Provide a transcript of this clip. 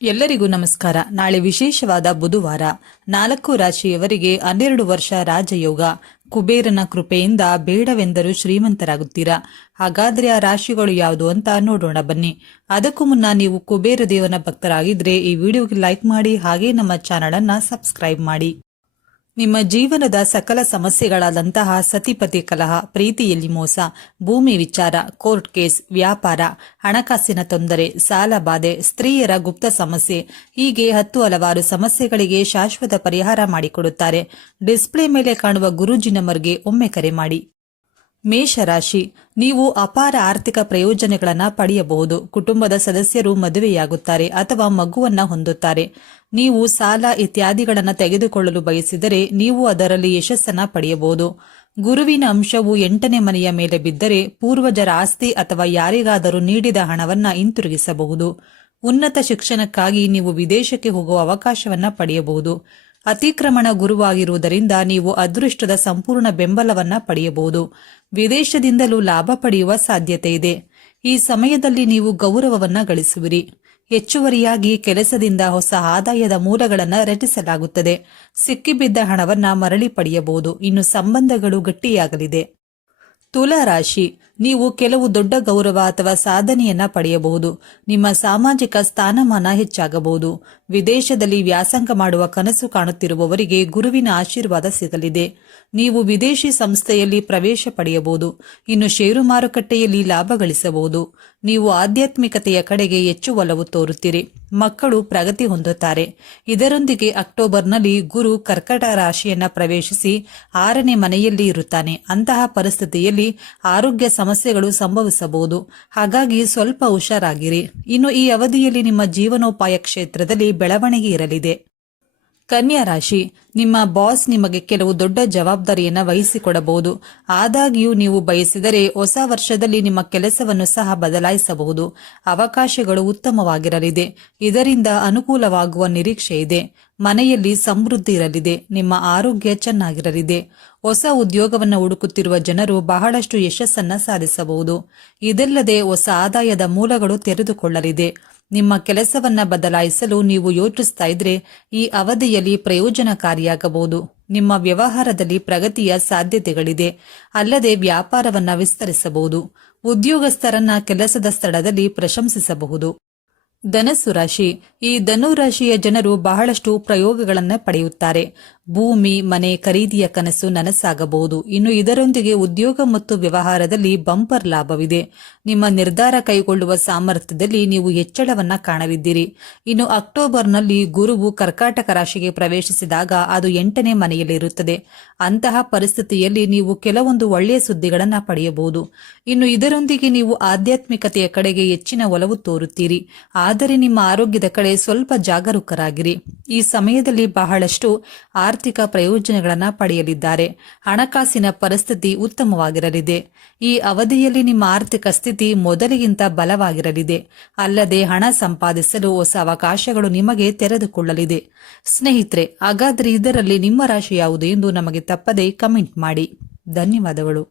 ಎಲ್ಲರಿಗೂ ನಮಸ್ಕಾರ. ನಾಳೆ ವಿಶೇಷವಾದ ಬುಧವಾರ. 4 ರಾಶಿಯವರಿಗೆ 12 ವರ್ಷ ರಾಜಯೋಗ. ಕುಬೇರನ ಕೃಪೆಯಿಂದ ಬೇಡವೆಂದರೂ ಶ್ರೀಮಂತರಾಗುತ್ತೀರಾ. ಹಾಗಾದ್ರೆ ಆ ರಾಶಿಗಳು ಯಾವುದು ಅಂತ ನೋಡೋಣ ಬನ್ನಿ. ಅದಕ್ಕೂ ಮುನ್ನ ನೀವು ಕುಬೇರ ದೇವನ ಭಕ್ತರಾಗಿದ್ರೆ ಈ ವಿಡಿಯೋಗೆ ಲೈಕ್ ಮಾಡಿ, ಹಾಗೆ ನಮ್ಮ ಚಾನಲ್ ಅನ್ನ ಸಬ್ಸ್ಕ್ರೈಬ್ ಮಾಡಿ. ನಿಮ್ಮ ಜೀವನದ ಸಕಲ ಸಮಸ್ಯೆಗಳಾದಂತಹ ಸತಿಪತಿ ಕಲಹ, ಪ್ರೀತಿಯಲ್ಲಿ ಮೋಸ, ಭೂಮಿ ವಿಚಾರ, ಕೋರ್ಟ್ ಕೇಸ್, ವ್ಯಾಪಾರ, ಹಣಕಾಸಿನ ತೊಂದರೆ, ಸಾಲ ಬಾಧೆ, ಸ್ತ್ರೀಯರ ಗುಪ್ತ ಸಮಸ್ಯೆ, ಹೀಗೆ ಹಲವಾರು ಸಮಸ್ಯೆಗಳಿಗೆ ಶಾಶ್ವತ ಪರಿಹಾರ ಮಾಡಿಕೊಡುತ್ತಾರೆ. ಡಿಸ್ಪ್ಲೇ ಮೇಲೆ ಕಾಣುವ ಗುರೂಜಿ ನಂಬರ್ಗೆ ಒಮ್ಮೆ ಕರೆ ಮಾಡಿ. ಮೇಷರಾಶಿ, ನೀವು ಅಪಾರ ಆರ್ಥಿಕ ಪ್ರಯೋಜನಗಳನ್ನು ಪಡೆಯಬಹುದು. ಕುಟುಂಬದ ಸದಸ್ಯರು ಮದುವೆಯಾಗುತ್ತಾರೆ ಅಥವಾ ಮಗುವನ್ನ ಹೊಂದುತ್ತಾರೆ. ನೀವು ಸಾಲ ಇತ್ಯಾದಿಗಳನ್ನು ತೆಗೆದುಕೊಳ್ಳಲು ಬಯಸಿದರೆ ನೀವು ಅದರಲ್ಲಿ ಯಶಸ್ಸನ್ನ ಪಡೆಯಬಹುದು. ಗುರುವಿನ ಅಂಶವು 8ನೇ ಮನೆಯ ಮೇಲೆ ಬಿದ್ದರೆ ಪೂರ್ವಜರ ಆಸ್ತಿ ಅಥವಾ ಯಾರಿಗಾದರೂ ನೀಡಿದ ಹಣವನ್ನ ಹಿಂತಿರುಗಿಸಬಹುದು. ಉನ್ನತ ಶಿಕ್ಷಣಕ್ಕಾಗಿ ನೀವು ವಿದೇಶಕ್ಕೆ ಹೋಗುವ ಅವಕಾಶವನ್ನ ಪಡೆಯಬಹುದು. ಅತಿಕ್ರಮಣ ಗುರುವಾಗಿರುವುದರಿಂದ ನೀವು ಅದೃಷ್ಟದ ಸಂಪೂರ್ಣ ಬೆಂಬಲವನ್ನ ಪಡೆಯಬಹುದು. ವಿದೇಶದಿಂದಲೂ ಲಾಭ ಪಡೆಯುವ ಸಾಧ್ಯತೆ ಇದೆ. ಈ ಸಮಯದಲ್ಲಿ ನೀವು ಗೌರವವನ್ನ ಗಳಿಸುವಿರಿ. ಹೆಚ್ಚುವರಿಯಾಗಿ ಕೆಲಸದಿಂದ ಹೊಸ ಆದಾಯದ ಮೂಲಗಳನ್ನು ರಚಿಸಲಾಗುತ್ತದೆ. ಸಿಕ್ಕಿಬಿದ್ದ ಹಣವನ್ನ ಮರಳಿ ಪಡೆಯಬಹುದು. ಇನ್ನು ಸಂಬಂಧಗಳು ಗಟ್ಟಿಯಾಗಲಿದೆ. ತುಲಾ ರಾಶಿ, ನೀವು ಕೆಲವು ದೊಡ್ಡ ಗೌರವ ಅಥವಾ ಸಾಧನೆಯನ್ನ ಪಡೆಯಬಹುದು. ನಿಮ್ಮ ಸಾಮಾಜಿಕ ಸ್ಥಾನಮಾನ ಹೆಚ್ಚಾಗಬಹುದು. ವಿದೇಶದಲ್ಲಿ ವ್ಯಾಸಂಗ ಮಾಡುವ ಕನಸು ಕಾಣುತ್ತಿರುವವರಿಗೆ ಗುರುವಿನ ಆಶೀರ್ವಾದ ಸಿಗಲಿದೆ. ನೀವು ವಿದೇಶಿ ಸಂಸ್ಥೆಯಲ್ಲಿ ಪ್ರವೇಶ ಪಡೆಯಬಹುದು. ಇನ್ನು ಷೇರು ಮಾರುಕಟ್ಟೆಯಲ್ಲಿ ಲಾಭ ಗಳಿಸಬಹುದು. ನೀವು ಆಧ್ಯಾತ್ಮಿಕತೆಯ ಕಡೆಗೆ ಹೆಚ್ಚು ಒಲವು ತೋರುತ್ತೀರಿ. ಮಕ್ಕಳು ಪ್ರಗತಿ ಹೊಂದುತ್ತಾರೆ. ಇದರೊಂದಿಗೆ ಅಕ್ಟೋಬರ್ನಲ್ಲಿ ಗುರು ಕರ್ಕಟ ರಾಶಿಯನ್ನ ಪ್ರವೇಶಿಸಿ 6ನೇ ಮನೆಯಲ್ಲಿ ಇರುತ್ತಾನೆ. ಅಂತಹ ಪರಿಸ್ಥಿತಿಯಲ್ಲಿ ಆರೋಗ್ಯ ಸಮಸ್ಯೆಗಳು ಸಂಭವಿಸಬಹುದು. ಹಾಗಾಗಿ ಸ್ವಲ್ಪ ಹುಷಾರಾಗಿರಿ. ಇನ್ನು ಈ ಅವಧಿಯಲ್ಲಿ ನಿಮ್ಮ ಜೀವನೋಪಾಯ ಕ್ಷೇತ್ರದಲ್ಲಿ ಬೆಳವಣಿಗೆ ಇರಲಿದೆ. ಕನ್ಯಾ ರಾಶಿ, ನಿಮ್ಮ ಬಾಸ್ ನಿಮಗೆ ಕೆಲವು ದೊಡ್ಡ ಜವಾಬ್ದಾರಿಯನ್ನು ವಹಿಸಿಕೊಡಬಹುದು. ಆದಾಗ್ಯೂ ನೀವು ಬಯಸಿದರೆ ಹೊಸ ವರ್ಷದಲ್ಲಿ ನಿಮ್ಮ ಕೆಲಸವನ್ನು ಸಹ ಬದಲಾಯಿಸಬಹುದು. ಅವಕಾಶಗಳು ಉತ್ತಮವಾಗಿರಲಿದೆ. ಇದರಿಂದ ಅನುಕೂಲವಾಗುವ ನಿರೀಕ್ಷೆ ಇದೆ. ಮನೆಯಲ್ಲಿ ಸಮೃದ್ಧಿ ಇರಲಿದೆ. ನಿಮ್ಮ ಆರೋಗ್ಯ ಚೆನ್ನಾಗಿರಲಿದೆ. ಹೊಸ ಉದ್ಯೋಗವನ್ನು ಹುಡುಕುತ್ತಿರುವ ಜನರು ಬಹಳಷ್ಟು ಯಶಸ್ಸನ್ನ ಸಾಧಿಸಬಹುದು. ಇದಲ್ಲದೆ ಹೊಸ ಆದಾಯದ ಮೂಲಗಳು ತೆರೆದುಕೊಳ್ಳಲಿದೆ. ನಿಮ್ಮ ಕೆಲಸವನ್ನ ಬದಲಾಯಿಸಲು ನೀವು ಯೋಚಿಸ್ತಾ ಇದ್ರೆ ಈ ಅವಧಿಯಲ್ಲಿ ಪ್ರಯೋಜನಕಾರಿಯಾಗಬಹುದು. ನಿಮ್ಮ ವ್ಯವಹಾರದಲ್ಲಿ ಪ್ರಗತಿಯ ಸಾಧ್ಯತೆಗಳಿದೆ. ಅಲ್ಲದೆ ವ್ಯಾಪಾರವನ್ನ ವಿಸ್ತರಿಸಬಹುದು. ಉದ್ಯೋಗಸ್ಥರನ್ನ ಕೆಲಸದ ಸ್ಥಳದಲ್ಲಿ ಪ್ರಶಂಸಿಸಬಹುದು. ಧನಸ್ಸು ರಾಶಿ, ಈ ಧನುರಾಶಿಯ ಜನರು ಬಹಳಷ್ಟು ಪ್ರಯೋಗಗಳನ್ನು ಪಡೆಯುತ್ತಾರೆ. ಭೂಮಿ, ಮನೆ ಖರೀದಿಯ ಕನಸು ನನಸಾಗಬಹುದು. ಇನ್ನು ಇದರೊಂದಿಗೆ ಉದ್ಯೋಗ ಮತ್ತು ವ್ಯವಹಾರದಲ್ಲಿ ಬಂಪರ್ ಲಾಭವಿದೆ. ನಿಮ್ಮ ನಿರ್ಧಾರ ಕೈಗೊಳ್ಳುವ ಸಾಮರ್ಥ್ಯದಲ್ಲಿ ನೀವು ಹೆಚ್ಚಳವನ್ನ ಕಾಣಲಿದ್ದೀರಿ. ಇನ್ನು ಅಕ್ಟೋಬರ್ನಲ್ಲಿ ಗುರುವು ಕರ್ಕಾಟಕ ರಾಶಿಗೆ ಪ್ರವೇಶಿಸಿದಾಗ ಅದು 8ನೇ ಮನೆಯಲ್ಲಿರುತ್ತದೆ. ಅಂತಹ ಪರಿಸ್ಥಿತಿಯಲ್ಲಿ ನೀವು ಕೆಲವೊಂದು ಒಳ್ಳೆಯ ಸುದ್ದಿಗಳನ್ನು ಪಡೆಯಬಹುದು. ಇನ್ನು ಇದರೊಂದಿಗೆ ನೀವು ಆಧ್ಯಾತ್ಮಿಕತೆಯ ಕಡೆಗೆ ಹೆಚ್ಚಿನ ಒಲವು ತೋರುತ್ತೀರಿ. ಆದರೆ ನಿಮ್ಮ ಆರೋಗ್ಯದ ಕಡೆ ಸ್ವಲ್ಪ ಜಾಗರೂಕರಾಗಿರಿ. ಈ ಸಮಯದಲ್ಲಿ ಬಹಳಷ್ಟು ಆರ್ಥಿಕ ಪ್ರಯೋಜನಗಳನ್ನು ಪಡೆಯಲಿದ್ದಾರೆ. ಹಣಕಾಸಿನ ಪರಿಸ್ಥಿತಿ ಉತ್ತಮವಾಗಿರಲಿದೆ. ಈ ಅವಧಿಯಲ್ಲಿ ನಿಮ್ಮ ಆರ್ಥಿಕ ಸ್ಥಿತಿ ಮೊದಲಿಗಿಂತ ಬಲವಾಗಿರಲಿದೆ. ಅಲ್ಲದೆ ಹಣ ಸಂಪಾದಿಸಲು ಹೊಸ ಅವಕಾಶಗಳು ನಿಮಗೆ ತೆರೆದುಕೊಳ್ಳಲಿದೆ. ಸ್ನೇಹಿತರೆ, ಹಾಗಾದರೆ ಇದರಲ್ಲಿ ನಿಮ್ಮ ರಾಶಿ ಯಾವುದು ಎಂದು ನಮಗೆ ತಪ್ಪದೇ ಕಮೆಂಟ್ ಮಾಡಿ. ಧನ್ಯವಾದಗಳು.